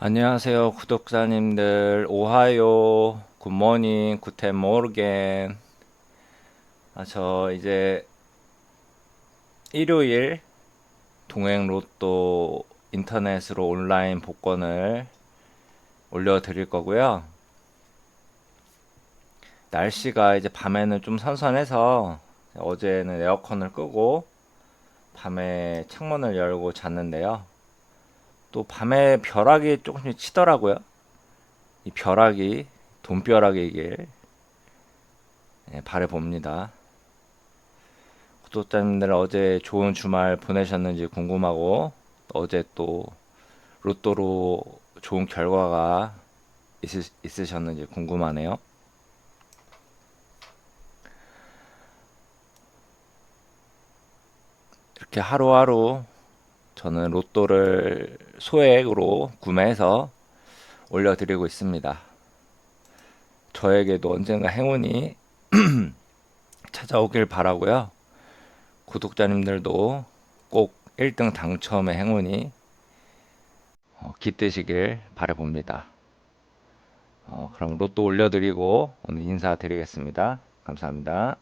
안녕하세요, 구독자님들. 오하요, 굿모닝, 구텐 모르겐. 아, 저 이제 일요일 동행 로또 인터넷으로 온라인 복권을 올려 드릴 거고요. 날씨가 이제 밤에는 좀 선선해서 어제는 에어컨을 끄고 밤에 창문을 열고 잤는데요. 또 밤에 벼락이 조금씩 치더라고요. 이 벼락이 돈벼락이길 예, 바라봅니다. 구독자님들 어제 좋은 주말 보내셨는지 궁금하고 어제 또 로또로 좋은 결과가 있으, 있으셨는지 궁금하네요. 이렇게 하루하루 저는 로또를 소액으로 구매해서 올려드리고 있습니다. 저에게도 언젠가 행운이 찾아오길 바라고요. 구독자님들도 꼭 1등 당첨의 행운이 어, 깃드시길 바라봅니다. 어, 그럼 로또 올려드리고 오늘 인사드리겠습니다. 감사합니다.